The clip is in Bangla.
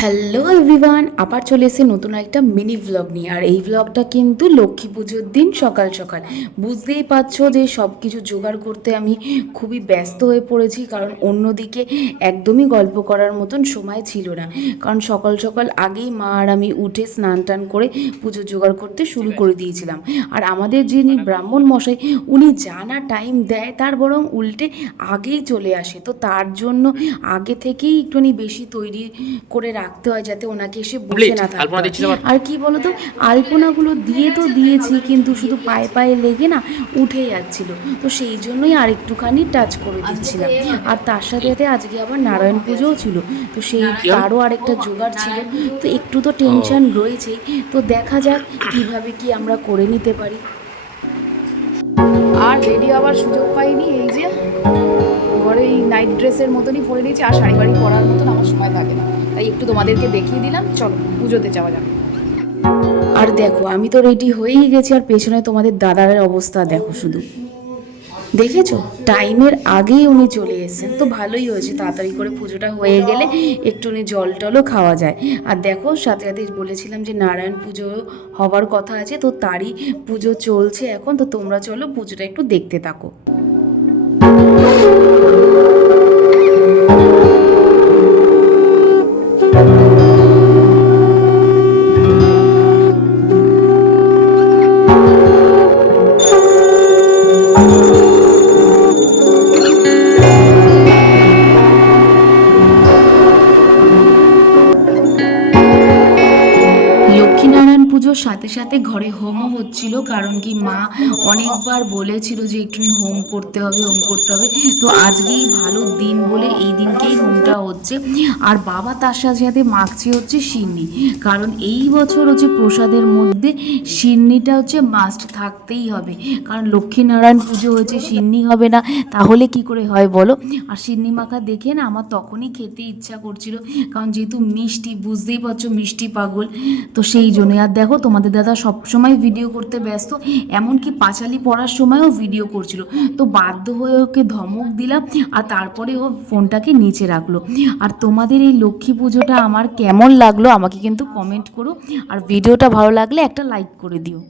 হ্যালো এভরিওয়ান, আবার চলে এসে নতুন একটা মিনি ভ্লগ নিয়ে। আর এই ভ্লগটা কিন্তু লক্ষ্মী পুজোর দিন সকাল সকাল। বুঝতেই পারছো যে সব কিছু জোগাড় করতে আমি খুবই ব্যস্ত হয়ে পড়েছি, কারণ অন্যদিকে একদমই গল্প করার মতন সময় ছিল না। কারণ সকাল সকাল আগেই মা আর আমি উঠে স্নান টান করে পুজো জোগাড় করতে শুরু করে দিয়েছিলাম। আর আমাদের যিনি ব্রাহ্মণ মশাই, উনি যা না টাইম দেয় তার বরং উল্টে আগেই চলে আসে। তো তার জন্য আগে থেকেই একটুখানি বেশি তৈরি করে রাখতে হয়, যাতে ওনাকে এসে বসে না থাকতে হয়। আর কি বলতো, আলপনাগুলো দিয়ে তো দিয়েছি, কিন্তু শুধু পায়ে পায়ে লেগে না উঠে যাচ্ছিল। তো সেই জন্যই আর একটুখানি টাচ করে দিচ্ছিলাম। আর তার সাথে সাথে আজকে আবার নারায়ণ পুজোও ছিল, তো সেই তারও আরেকটা জোগাড় ছিল। তো একটু তো টেনশন রয়েছেই। তো দেখা যাক কিভাবে কি আমরা করে নিতে পারি। আর রেডি হওয়ার সুযোগ পাইনি, এই যে ঘরে এই নাইট ড্রেসের মতনই পরে নিয়েছি। আর শাড়ি বাড়ি পরার মতন আমার সময় থাকে না, তাই একটু তোমাদেরকে দেখিয়ে দিলাম। চলো পুজোতে যাওয়া যাবে। আর দেখো, আমি তো রেডি হয়েই গেছি, আর পেছনে তোমাদের দাদার অবস্থা দেখো শুধু। দেখেছো, টাইমের আগেই উনি চলে এসেছেন। তো ভালোই হয়েছে, তাড়াতাড়ি করে পুজোটা হয়ে গেলে একটুখানি জল টলও খাওয়া যায়। আর দেখো, সাথে সাথে বলেছিলাম যে নারায়ণ পুজো হবার কথা আছে, তো তারই পুজো চলছে এখন। তো তোমরা চলো পুজোটা একটু দেখতে থাকো। লক্ষ্মীনারায়ণ পুজোর সাথে সাথে ঘরে হোমও হচ্ছিল, কারণ কি মা অনেকবার বলেছিল যে একটুখানি হোম করতে হবে, হোম করতে হবে। তো আজকেই ভালো দিন বলে এই দিনকেই হোমটা হচ্ছে। আর বাবা তার সাথে সাথে মাখছে হচ্ছে সিন্নি, কারণ এই বছর হচ্ছে প্রসাদের মধ্যে সিন্নিটা হচ্ছে মাস্ট থাকতেই হবে। কারণ লক্ষ্মীনারায়ণ পুজো হয়েছে, সিন্নি হবে না তাহলে কি করে হয় বলো। আর সিন্নি মাখা দেখে না আমার তখনই খেতে ইচ্ছা করছিল, কারণ যেহেতু মিষ্টি, বুঝতেই পারছো মিষ্টি পাগল। তো সেই জন্যই। আর দেখো, তোমাদের দাদা সবসময় ভিডিও করতে ব্যস্ত, এমনকি পাঁচালি পড়ার সময়ও ভিডিও করছিল। তো বাধ্য হয়ে ওকে ধমক দিলাম, আর তারপরে ও ফোনটাকে নিচে রাখলো। আর তোমাদের এই লক্ষ্মী পুজোটা আমার কেমন লাগলো আমাকে কিন্তু কমেন্ট করো, আর ভিডিওটা ভালো লাগলে একটা লাইক করে দিও।